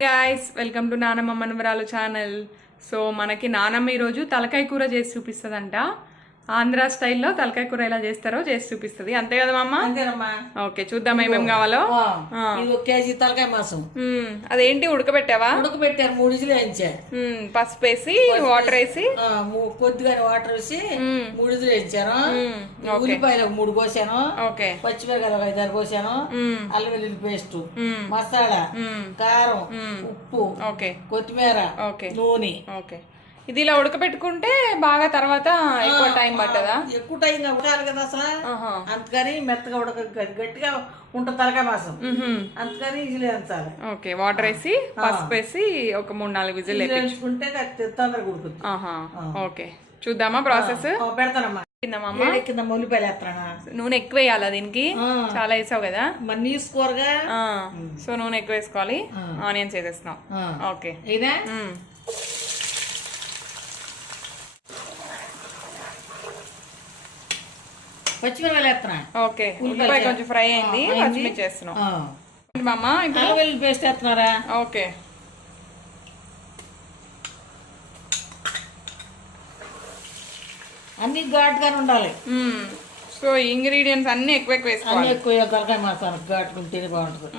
guys, welcome to Nannamma Manavarlu channel. So manaki Nannamma ee roju talakaya kura chesi chupistadanta. Andhra style lo talakaya kura ela chestaro chesi chupistadi. Ante kada mamma? Antenamma. Okay, chuddam em kavalo. Idu 1 kg talakaya masam. Adi enti udakapettava? Udakapettaru 3 whistle వేయించా. పసుపు వేసి water వేసి కొద్దిగా water వేసి 3 whistle వేయించాను. ఉల్లిపాయలు 3 కోసాను. Okay. పచ్చిమిరపకాయలు 5 6 కోసాను. అల్లం వెల్లుల్లి పేస్ట్, మసాలా, కారం, ఉప్పు, ఓకే, కొత్తిమీర, ఓకే, నూనె. ఓకే. ఇది ఇలా ఉడకబెట్టుకుంటే బాగా తర్వాత ఎక్కువ టైం పట్టదా? ఎక్కువ టైం ఉడకాలి కదా అసలు, అందుకని మెత్తగా గట్టిగా ఉంటుంది తలకాయ మాసం, అందుకని విజిల్ వేయించాలి. ఓకే, వాటర్ వేసి పసుపు వేసి ఒక 3-4 విజిల్ వేయించుకుంటే తొందరగా ఉడుకుతుంది. ఓకే, చూద్దామా ప్రాసెస్? పెడతానమ్మా. కింద ఉల్లిపాయలు వేస్తానా? నూనె ఎక్కువ వేయాలా దీనికి? చాలా వేసావు కదా మరి నీసు కూరగా, సో నూనె ఎక్కువ వేసుకోవాలి. ఆనియన్స్ వేసేస్తున్నాం. ఓకే, ఇదే పచ్చిమిరపకాయలు వేస్తున్నా. ఓకే, ఉల్లిపాయ కొంచెం ఫ్రై అయింది, పచ్చిమిర్చి వేస్తున్నాం. మామ అల్లం వెల్లుల్లి పేస్ట్ వేస్తున్నారా? ఓకే, అన్ని ఘాటుగానే ఉండాలి. సో ఇంగ్రీడియంట్స్ అన్ని ఎక్కువ ఎక్కువ వేసుకోవాలి. ఎక్కువ తలకాయ మాసానికి ఘాటుకుంటేనే బాగుంటుంది.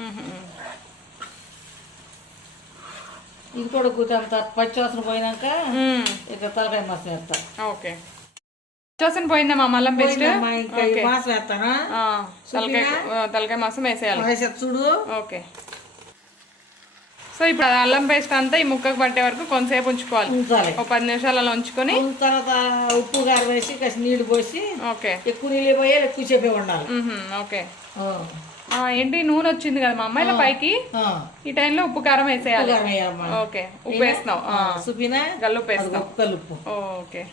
ఇది కూడా కూర్చొంత పచ్చివాసన పోయినాక ఇక తలకాయ మాసం వేస్తా. ఓకే, చూసిన పోయిందా మా అల్లం పేస్ట్? మాసం వేస్తానా? తలకాయ మాసం వేసేయాలి చూడు. ఓకే, సో ఇప్పుడు అల్లం పేస్ట్ అంతా ఈ ముక్కకు పట్టే వరకు కొంతసేపు ఉంచుకోవాలి. ఒక 10 నిమిషాలు అలా ఉంచుకొని తర్వాత ఉప్పు కారం వేసి కాస్త నీళ్లు పోసి. ఓకే, ఎక్కువ నీళ్ళు పోయాలి, ఎక్కువ సేపే ఉండాలి. ఓకే, ఏంటి నూనె వచ్చింది కదా మా అమ్మాయిల పైకి, ఈ టైంలో ఉప్పు కారం వేసేయాలి. ఓకే, ఉప్పు వేస్తున్నావు. సుపినా గల్లుప్పు వేస్తావు. కలుపు. ఓకే,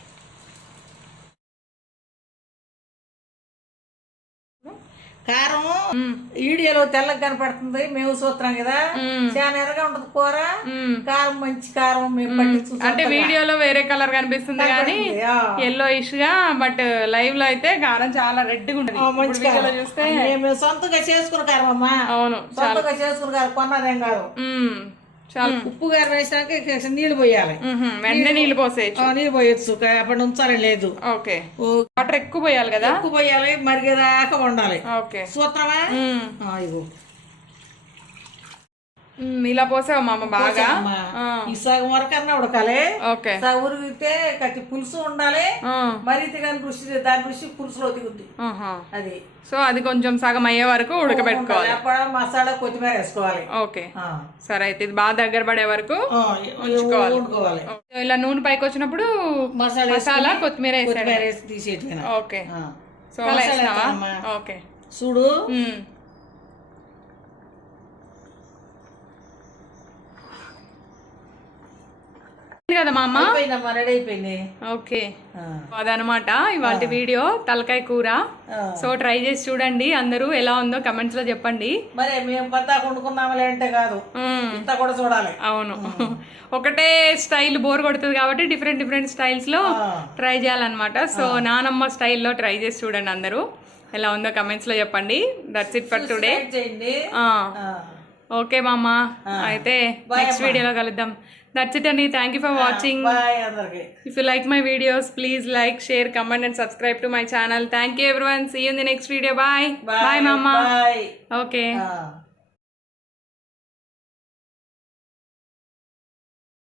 కారం వీడియోలో తెల్లగా కనపడుతుంది, మేము చూస్తున్నాం కదా, చాలా ఎర్రగా ఉంటది కూర. కారం మంచి కారం మేము పట్టించు, అంటే వీడియోలో వేరే కలర్ కనిపిస్తుంది కానీ ఎల్లో ఇష్ గా, బట్ లైవ్ లో అయితే కారం చాలా రెడ్ గా ఉంటుంది. మంచి కారం చూస్తే మేము సొంతగా చేసుకున్న కారం అమ్మా. అవును, సొంతగా చేసుకున్న కారం, కొన్నదేం కాదు. ఉప్పు గారు వేసినాక నీళ్లు పోయాలి. వెంటనే నీళ్లు పోసేయచ్చు. నీళ్ళు పోయొచ్చు, అప్పటి ఉంచాలి లేదు. ఓకే, వాటర్ ఎక్కువ పోయాలి కదా? ఎక్కువ పోయాలి, మరిగేదాకా వండాలి. ఓకే, సూత్రమా? ఇగో ఇలా పోసావు మామ బాగా. ఈ సగం వరకు అన్నా ఉడకాలి. ఉరిగితే కట్టి పులుసు ఉండాలి. మరి దాని రుచి పులుసులో దిగుద్ది. అది సో అది కొంచెం సగం అయ్యే వరకు ఉడకబెట్టుకోవాలి. మసాలా కొత్తిమీర వేసుకోవాలి. ఓకే, సరే అయితే ఇది బాగా దగ్గర పడే వరకు ఉంచుకోవాలి. ఇలా నూనె పైకి వచ్చినప్పుడు మసాలా కొత్తిమీర వేసి తీసేటి. ఓకే, సో అలా వేసినావా? ఓకే, చూడు. కదా మా అమ్మ రెడీ అయిపోయింది. ఓకే, అదనమాట ఇవాళ వీడియో తలకాయ కూర. సో ట్రై చేసి చూడండి అందరూ, ఎలా ఉందో కమెంట్స్ లో చెప్పండి. మరి మేము పద్దాకు వండుకున్నామలే అంటే కాదు, ఇంత కూడా చూడాలి. అవును, ఒకటే స్టైల్ బోర్ కొడుతుంది కాబట్టి డిఫరెంట్ స్టైల్స్ లో ట్రై చేయాలన్నమాట. సో నానమ్మ స్టైల్లో ట్రై చేసి చూడండి అందరూ, ఎలా ఉందో కమెంట్స్ లో చెప్పండి. That's it for today. Okay మామ, అయితే నెక్స్ట్ వీడియోలో కలుద్దాం. That's it, Annie. Thank you for watching. Bye. If you like my videos, please like, share, comment and subscribe to my channel. Thank you everyone. See you in the next video. Bye. Bye mama. Bye. Okay.